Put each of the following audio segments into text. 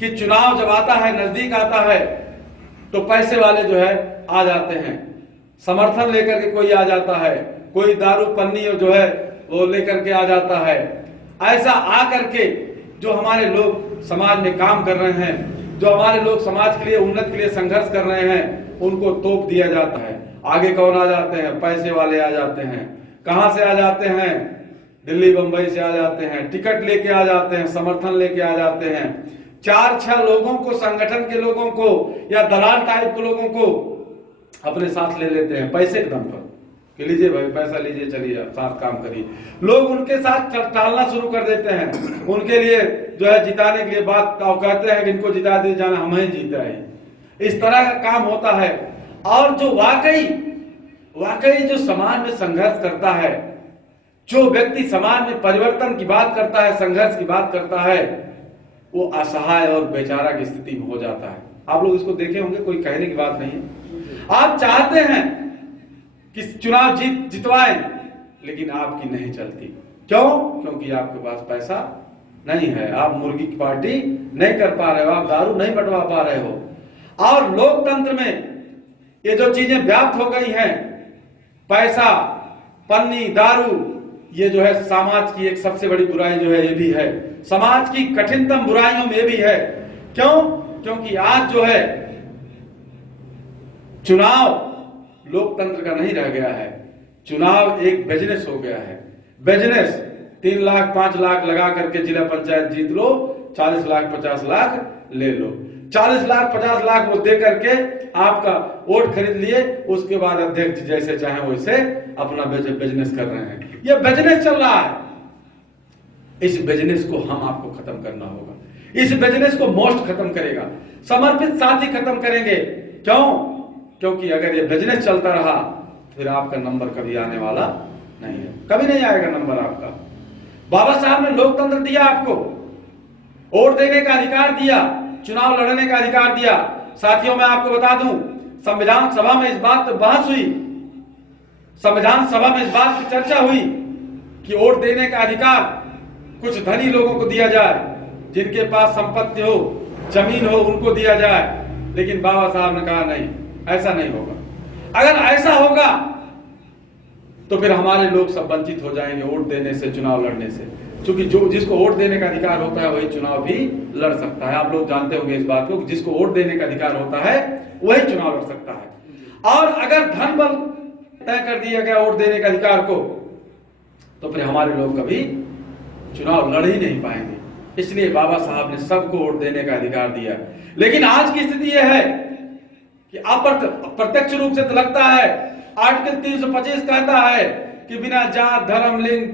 कि चुनाव जब आता है, नजदीक आता है, तो पैसे वाले जो है आ जाते हैं, समर्थन लेकर के कोई आ जाता है, कोई दारू पन्नी जो है वो लेकर के आ जाता है। ऐसा आकर के जो हमारे लोग समाज में काम कर रहे हैं, जो हमारे लोग समाज के लिए, उन्नति के लिए संघर्ष कर रहे हैं, उनको तोप दिया जाता है। आगे कौन आ जाते हैं? पैसे वाले आ जाते हैं। कहां से आ जाते हैं? दिल्ली बंबई से आ जाते हैं, टिकट लेके आ जाते हैं, समर्थन लेके आ जाते हैं। 4-6 लोगों को, संगठन के लोगों को या दलाल टाइप के लोगों को अपने साथ ले लेते हैं पैसे के दम पर कि लीजिए भाई पैसा लीजिए, चलिए साथ काम करिए। लोग उनके साथ टालना शुरू कर देते हैं, उनके लिए जो है जिताने के लिए बात कहते हैं कि इनको जिता दिए जाना, हम ही जीता है। इस तरह का काम होता है। और जो वाकई जो समाज में संघर्ष करता है, जो व्यक्ति समाज में परिवर्तन की बात करता है, संघर्ष की बात करता है, वो असहाय और बेचारा की स्थिति में हो जाता है। आप लोग इसको देखे होंगे, कोई कहने की बात नहीं है। आप चाहते हैं कि चुनाव जितवाएं, लेकिन आपकी नहीं चलती। क्यों? क्योंकि आपके पास पैसा नहीं है, आप मुर्गी की पार्टी नहीं कर पा रहे हो, आप दारू नहीं बंटवा पा रहे हो। और लोकतंत्र में ये जो चीजें व्याप्त हो गई हैं, पैसा, पन्नी, दारू, ये जो है समाज की एक सबसे बड़ी बुराई जो है ये भी है, समाज की कठिनतम बुराइयों में भी है। क्यों? क्योंकि आज जो है चुनाव लोकतंत्र का नहीं रह गया है, चुनाव एक बिजनेस हो गया है। बिजनेस 3 लाख 5 लाख लगा करके जिला पंचायत जीत लो, 40 लाख 50 लाख ले लो, 40 लाख 50 लाख वो दे करके आपका वोट खरीद लिए, उसके बाद अध्यक्ष जैसे चाहे वैसे अपना बिजनेस कर रहे हैं। ये बिजनेस चल रहा है। इस बिजनेस को हम आपको खत्म करना होगा। इस बिजनेस को मोस्ट खत्म करेगा, समर्पित साथी खत्म करेंगे। क्यों? क्योंकि अगर ये बिजनेस चलता रहा फिर आपका नंबर कभी आने वाला नहीं है, कभी नहीं आएगा नंबर आपका। बाबा साहब ने लोकतंत्र दिया, आपको वोट देने का अधिकार दिया, चुनाव लड़ने का अधिकार दिया। साथियों, मैं आपको बता दूं, संविधान सभा में इस बात पर बहस हुई, संविधान सभा में इस बात की चर्चा हुई कि वोट देने का अधिकार कुछ धनी लोगों को दिया जाए, जिनके पास संपत्ति हो, जमीन हो, उनको दिया जाए। लेकिन बाबा साहब ने कहा नहीं, ऐसा नहीं होगा। अगर ऐसा होगा तो फिर हमारे लोग सब वंचित हो जाएंगे वोट देने से, चुनाव लड़ने से। क्योंकि जो जिसको वोट देने का अधिकार होता है वही चुनाव भी लड़ सकता है। आप लोग जानते होंगे इस बात को, जिसको वोट देने का अधिकार होता है वही चुनाव लड़ सकता है। और अगर धन बल तय कर दिया गया वोट देने के अधिकार को, तो फिर हमारे लोग कभी चुनाव लड़ ही नहीं पाएंगे। इसलिए बाबा साहब ने सबको वोट देने का अधिकार दिया। लेकिन आज की स्थिति यह है कि अप्रत्यक्ष रूप से तो लगता है, आर्टिकल 325 कहता है कि बिना जात, धर्म, लिंग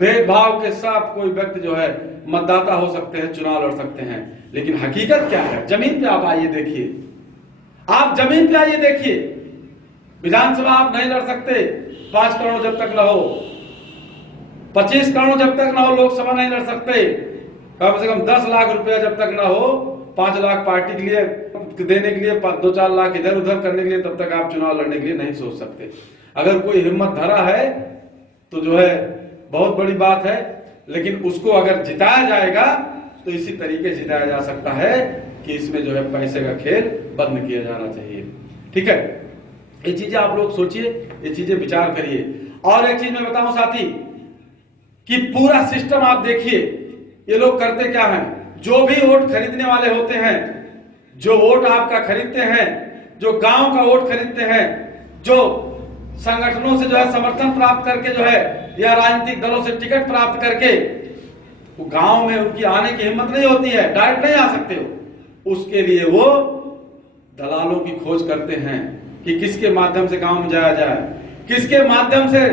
भेदभाव के सब कोई व्यक्ति जो है मतदाता हो सकते हैं, चुनाव लड़ सकते हैं। लेकिन हकीकत क्या है? जमीन पे आप आइए देखिए, आप जमीन पे आइए देखिए। विधानसभा आप नहीं लड़ सकते 5 करोड़ जब तक न हो, 25 करोड़ जब तक न हो लोकसभा नहीं लड़ सकते, कम से कम 10 लाख रुपया जब तक न हो, 5 लाख पार्टी के लिए देने के लिए, 2-4 लाख इधर उधर करने के लिए, तब तक आप चुनाव लड़ने के लिए नहीं सोच सकते। अगर कोई हिम्मत धरा है तो जो है बहुत बड़ी बात है, लेकिन उसको अगर जिताया जाएगा तो इसी तरीके जिताया जा सकता है कि इसमें जो है पैसे का खेल बंद किया जाना चाहिए। ठीक है, ये चीजें आप लोग सोचिए, ये चीजें विचार करिए। और एक चीज मैं बताऊं साथी, कि पूरा सिस्टम आप देखिए, ये लोग करते क्या है, जो भी वोट खरीदने वाले होते हैं, जो वोट आपका खरीदते हैं, जो गांव का वोट खरीदते हैं, जो संगठनों से जो है समर्थन प्राप्त करके जो है, या राजनीतिक दलों से टिकट प्राप्त करके, वो गांव में उनकी आने की हिम्मत नहीं होती है, डायरेक्ट नहीं आ सकते हो। उसके लिए वो दलालों की खोज करते हैं कि किसके माध्यम से गांव में जाया जाए, किसके माध्यम से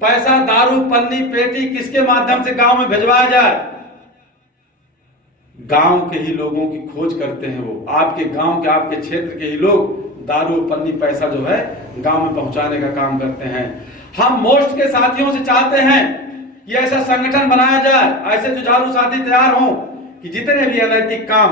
पैसा, दारू, पन्नी, पेटी किसके माध्यम से गांव में भिजवाया जाए। गांव के ही लोगों की खोज करते हैं वो, आपके गांव के, आपके क्षेत्र के ही लोग दारू, पन्नी, पैसा जो है गांव में पहुंचाने का काम करते हैं। हम मोस्ट के साथियों से चाहते हैं कि ऐसा संगठन बनाया जाए, ऐसे जुझारू साथी तैयार हों कि जितने भी अनैतिक काम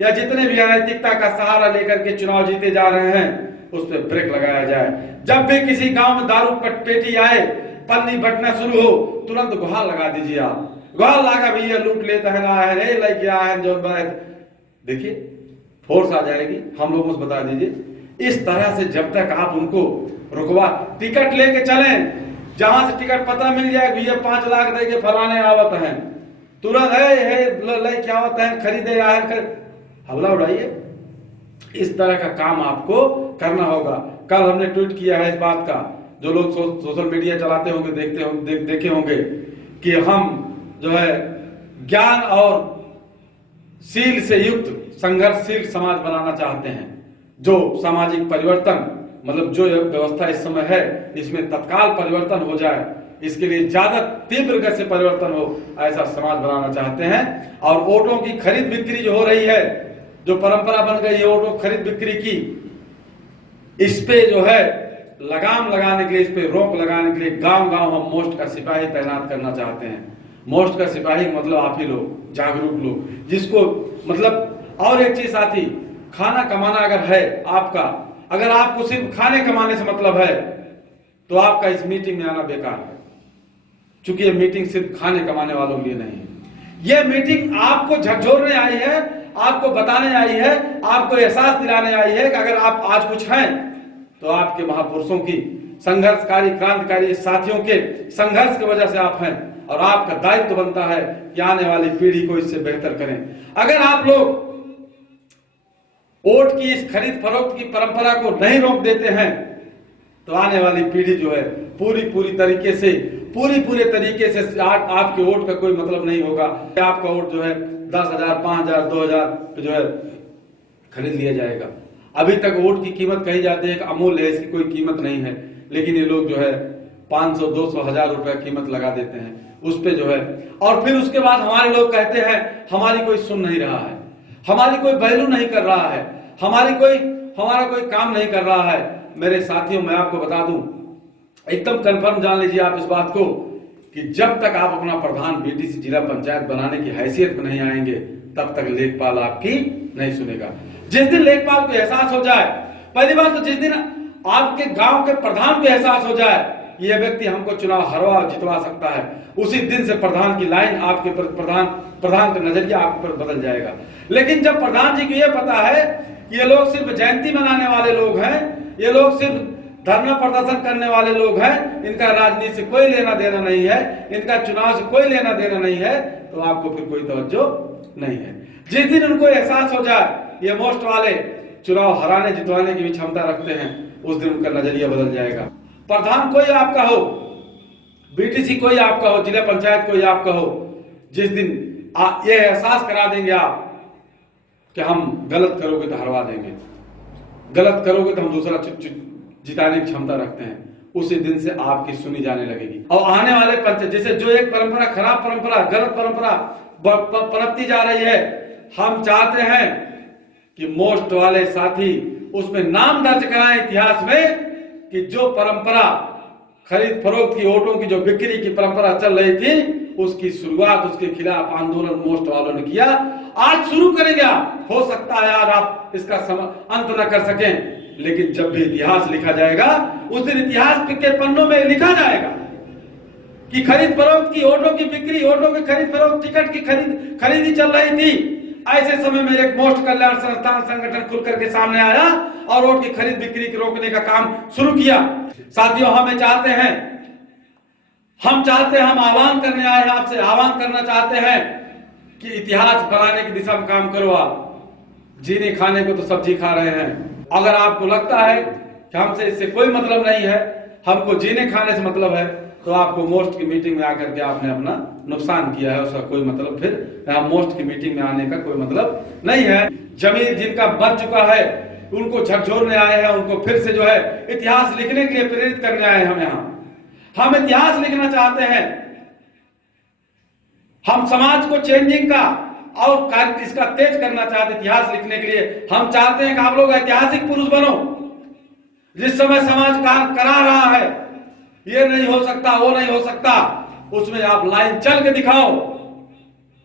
या जितने भी अनैतिकता का सहारा लेकर के चुनाव जीते जा रहे हैं, उस पर ब्रेक लगाया जाए। जब भी किसी गांव में दारू पेटी आए, पन्नी बटना शुरू हो, तुरंत गुहार लगा दीजिए। आप गुहार लगा, भैया लूट लेता है ना है, ले गया है जो देखिए फोर्स आ जाएगी, हम लोगों को बता दीजिए। इस तरह से जब तक आप उनको रुकवा, टिकट लेके चलें, जहां से टिकट पता मिल जाए ये 5 लाख देके फलाने आवत हैं, तुरंत है ले क्या होता है, खरीदे है, हवला उड़ाइए। इस तरह का काम आपको करना होगा। कल हमने ट्वीट किया है इस बात का, जो लोग सोशल मीडिया चलाते होंगे, देखे होंगे कि हम जो है ज्ञान और शील से युक्त संघर्षशील समाज बनाना चाहते हैं, जो सामाजिक परिवर्तन मतलब जो व्यवस्था इस समय है इसमें तत्काल परिवर्तन हो जाए, इसके लिए ज्यादा तीव्र गति से परिवर्तन हो, ऐसा समाज बनाना चाहते हैं। और वोटों की खरीद बिक्री जो हो रही है, जो परंपरा बन गई है वोटों खरीद बिक्री की, इस पे जो है लगाम लगाने के लिए, इस पे रोक लगाने के लिए गांव गांव हम मोस्ट का सिपाही तैनात करना चाहते हैं। मोस्ट का सिपाही मतलब आप ही लोग, जागरूक लोग, जिसको मतलब। और एक चीज साथी, खाना कमाना अगर है आपका, अगर आपको सिर्फ खाने कमाने से मतलब है तो आपका इस मीटिंग में आना बेकार है, क्योंकि ये मीटिंग सिर्फ खाने कमाने वालों के लिए नहीं है। ये मीटिंग आपको झकझोरने आई है, आपको बताने आई है, आपको एहसास दिलाने आई है कि अगर आप आज कुछ हैं तो आपके महापुरुषों की संघर्षकारी क्रांतिकारी साथियों के संघर्ष की वजह से आप हैं, और आपका दायित्व बनता है कि आने वाली पीढ़ी को इससे बेहतर करें। अगर आप लोग वोट की इस खरीद फरोख्त की परंपरा को नहीं रोक देते हैं तो आने वाली पीढ़ी जो है पूरी तरीके से आपके वोट का कोई मतलब नहीं होगा। आपका वोट जो है 10,000, 5,000, 2,000 पे जो है खरीद लिया जाएगा। अभी तक वोट की कीमत कही जाती है कि अमूल्य है, इसकी कोई कीमत नहीं है, लेकिन ये लोग जो है 500, 200, 1,000 रुपए कीमत लगा देते हैं उस पे जो है। और फिर उसके बाद हमारे लोग कहते हैं हमारी कोई सुन नहीं रहा है, हमारी कोई वैल्यू नहीं कर रहा है, हमारा कोई काम नहीं कर रहा है। मेरे साथियों, मैं आपको बता दूं, एकदम कंफर्म जान लीजिए आप इस बात को, कि जब तक आप अपना प्रधान बीटीसी जिला पंचायत बनाने की हैसियत में नहीं आएंगे तब तक लेखपाल आपकी नहीं सुनेगा। जिस दिन लेखपाल को एहसास हो जाए, पहली बात तो जिस दिन आपके गांव के प्रधान को एहसास हो जाए ये व्यक्ति हमको चुनाव हरवा जितवा सकता है, उसी दिन से प्रधान की लाइन आपके प्रधान का नजरिया आप पर बदल जाएगा। लेकिन जब प्रधान जी को ये पता है कि ये लोग सिर्फ जयंती मनाने वाले लोग हैं, ये लोग सिर्फ धरना प्रदर्शन करने वाले लोग हैं, इनका राजनीति से कोई लेना देना नहीं है, इनका चुनाव से कोई लेना देना नहीं है, तो आपको फिर कोई तवज्जो नहीं है। जिस दिन उनको एहसास हो जाए ये मोस्ट वाले चुनाव हराने जितवाने की भी क्षमता रखते हैं, उस दिन उनका नजरिया बदल जाएगा। प्रधान कोई आपका हो, बीटीसी कोई आपका हो, जिला पंचायत कोई आपका हो, जिस दिन ये एहसास करा देंगे आप कि हम गलत करोगे तो हरवा देंगे, गलत करोगे तो हम दूसरा जिताने की क्षमता रखते हैं, उसी दिन से आपकी सुनी जाने लगेगी। और आने वाले पंचायत जैसे जो एक परंपरा, खराब परंपरा, गलत परंपरा पनपती जा रही है, हम चाहते हैं कि मोस्ट वाले साथी उसमें नाम दर्ज कराएं इतिहास में कि जो परंपरा खरीद फरोख्त की वोटों की जो बिक्री की परंपरा चल रही थी उसकी शुरुआत, उसके खिलाफ आंदोलन मोस्ट वालों ने किया। आज शुरू करेंगे आप, हो सकता है यार आप इसका अंत न कर सकें, लेकिन जब भी इतिहास लिखा जाएगा उस दिन इतिहास के पन्नों में लिखा जाएगा कि खरीद फरोख्त की वोटों की बिक्री, वोटों की खरीद फरोख्त, टिकट की खरीदी चल रही थी। ऐसे समय में एक मोस्ट कल्याण संस्थान संगठन खुल करके सामने आया और वोट की खरीद बिक्री को रोकने का काम शुरू किया। साथियों, हम आह्वान करना चाहते हैं कि इतिहास बनाने की दिशा में काम करो। आप जीने खाने को तो सब्जी खा रहे हैं, अगर आपको लगता है कि हमसे इससे कोई मतलब नहीं है, हमको जीने खाने से मतलब है, तो आपको मोस्ट की मीटिंग में आकर के आपने अपना नुकसान किया है, उसका कोई मतलब फिर मोस्ट की मीटिंग में आने का कोई मतलब नहीं है। जमीन जिनका बच चुका है उनको झकझोरने आए हैं, उनको फिर से जो है इतिहास लिखने के लिए प्रेरित करने आए हैं। हम इतिहास लिखना चाहते हैं, हम समाज को चेंजिंग का और कार्य इसका तेज करना चाहते हैं। इतिहास लिखने के लिए हम चाहते हैं कि आप लोग ऐतिहासिक पुरुष बनो। जिस समय समाज कार्य करा रहा है, ये नहीं हो सकता, वो नहीं हो सकता, उसमें आप लाइन चल के दिखाओ